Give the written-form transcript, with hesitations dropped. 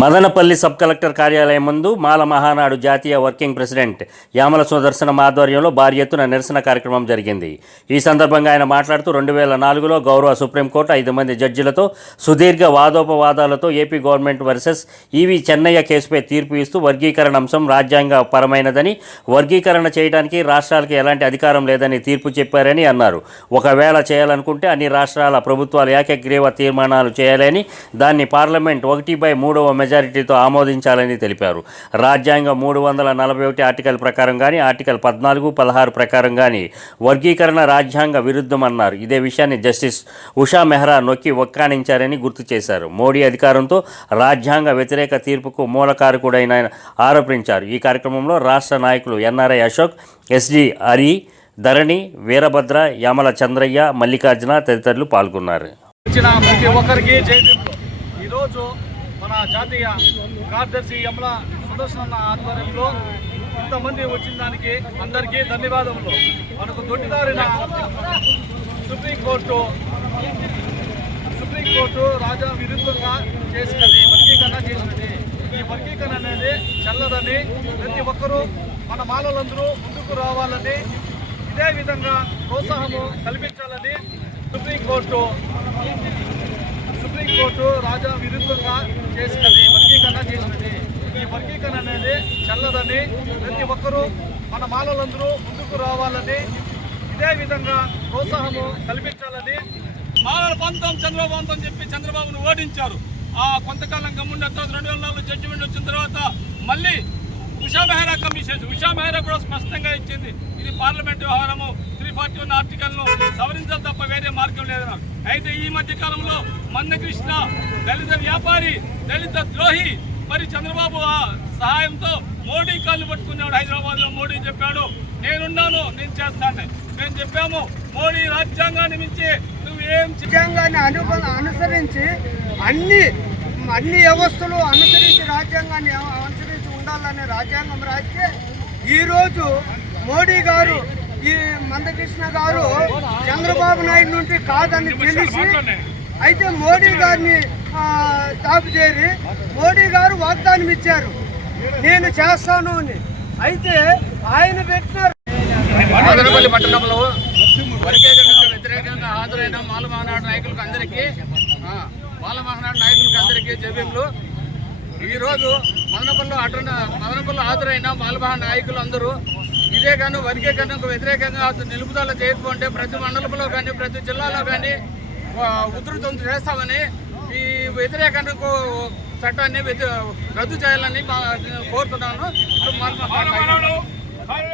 Madanapalle sub collector కార్యాలయం ముందు మాల మహానాడు జాతీయ వర్కింగ్ ప్రెసిడెంట్ యామల సుదర్శనం ఆధ్వర్యంలో భారీ ఎత్తున నిరసన కార్యక్రమం జరిగింది. ఈ సందర్భంగా ఆయన మాట్లాడుతూ 2004లో గౌరవ సుప్రీంకోర్టు 5 మంది జడ్జిలతో సుదీర్ఘ వాదోపవాదాలతో AP government versus EV Chennaiah కేసుపై తీర్పు ఇస్తూ వర్గీకరణ అంశం రాజ్యాంగ పరమైనదని, వర్గీకరణ చేయడానికి రాష్ట్రాలకు ఎలాంటి అధికారం లేదని తీర్పు చెప్పారని అన్నారు. ఒకవేళ చేయాలనుకుంటే అన్ని రాష్ట్రాల ప్రభుత్వాలు ఏకగ్రీవ తీర్మానాలు చేయాలని, దాన్ని పార్లమెంట్ 1/3 మెజారిటీతో ఆమోదించాలని తెలిపారు. రాజ్యాంగం 341 ఆర్టికల్ ప్రకారం కానీ, ఆర్టికల్ 14, 16 ప్రకారం కానీ వర్గీకరణ రాజ్యాంగ విరుద్ధమన్నారు. ఇదే విషయాన్ని జస్టిస్ ఉషా మెహ్రా నొక్కి వక్కాణించారని గుర్తు చేశారు. మోడీ అధికారంతో రాజ్యాంగ వ్యతిరేక తీర్పుకు మూలకారకుడైన ఆరోపించారు. ఈ కార్యక్రమంలో రాష్ట్ర నాయకులు ఎన్ఆర్ఐ అశోక్, ఎస్డి హరి, ధరణి, వీరభద్ర, యామల చంద్రయ్య, మల్లికార్జున తదితరులు పాల్గొన్నారు. ప్రతి ఒక్కరికి ఈరోజు మన జాతీయ కార్యదర్శి యమల సుదర్శన ఆధ్వర్యంలో ఇంతమంది వచ్చిన దానికి అందరికీ ధన్యవాదములు. మనకు దొడ్డిదారిన సుప్రీంకోర్టు రాజా విరుద్ధంగా చేసినది, వర్గీకరణ చేసినది. ఈ వర్గీకరణ అనేది చల్లదని, ప్రతి ఒక్కరూ మన మాలలందరూ ముందుకు రావాలని, ఇదే విధంగా ప్రోత్సాహము కల్పించాలని సుప్రీంకోర్టు రాజా విరుద్ధంగా చేసినది, వర్గీకరణ చేసినది. ఈ వర్గీకరణ అనేది చల్లదని, ప్రతి ఒక్కరూ మన మాలలందరూ ముందుకు రావాలని, ఇదే విధంగా ప్రోత్సాహము కల్పించాలని. మాలల పంతం చంద్రబాబు అని చెప్పి చంద్రబాబును ఓడించారు. కొంతకాలం గమ్ముండ 2004 జడ్జిమెంట్ వచ్చిన తర్వాత మళ్ళీ ఉషా మెహ్రా కమిషన్ కూడా స్పష్టంగా ఇచ్చింది, ఇది పార్లమెంట్ వ్యవహారము, 341 ఆర్టికల్ను సవరించాలి తప్ప వేరే మార్గం లేదన్నారు. అయితే ఈ మధ్య కాలంలో మందకృష్ణ దళిత వ్యాపారి, దళిత ద్రోహి, మరి చంద్రబాబు సహాయంతో మోడీ కాళ్ళు పట్టుకున్నాడు. హైదరాబాద్లో మోడీ చెప్పాడు, నేనున్నాను, నేను చేస్తాను. మేము చెప్పాము, మోడీ రాజ్యాంగాన్ని మించి నువ్వేం రాజ్యాంగాన్ని అనుసరించి అన్ని వ్యవస్థలు అనుసరించి రాజ్యాంగాన్ని అనుసరించి ఉండాలనే రాజ్యాంగం రాస్తే ఈరోజు మోడీ గారు, ఈ మందకృష్ణ గారు చంద్రబాబు నాయుడు నుండి కాదని తెలిసి అయితే మోడీ గారిని తాపు చేరి మోడీ గారు వాగ్దానం ఇచ్చారు, నేను చేస్తాను అని. అయితే ఆయన పెట్టిన మదనపల్లి పట్టణంలో వర్గీకరణకు వ్యతిరేకంగా హాజరైన మాల మహానాడు నాయకులకు అందరికీ జైభీములు. ఈరోజు మదనపల్లిలో హాజరైన మాల మహానాడు నాయకులు అందరూ ఇదే కానీ వర్గీకరణకు వ్యతిరేకంగా నిలుపుదల చేయకపోతే ప్రతి మండలంలో కానీ, ప్రతి జిల్లాలో కానీ ఉధృతం చేస్తామని, ఈ వ్యతిరేకరణకు చట్టాన్ని రద్దు చేయాలని కోరుతున్నాను. ఇప్పుడు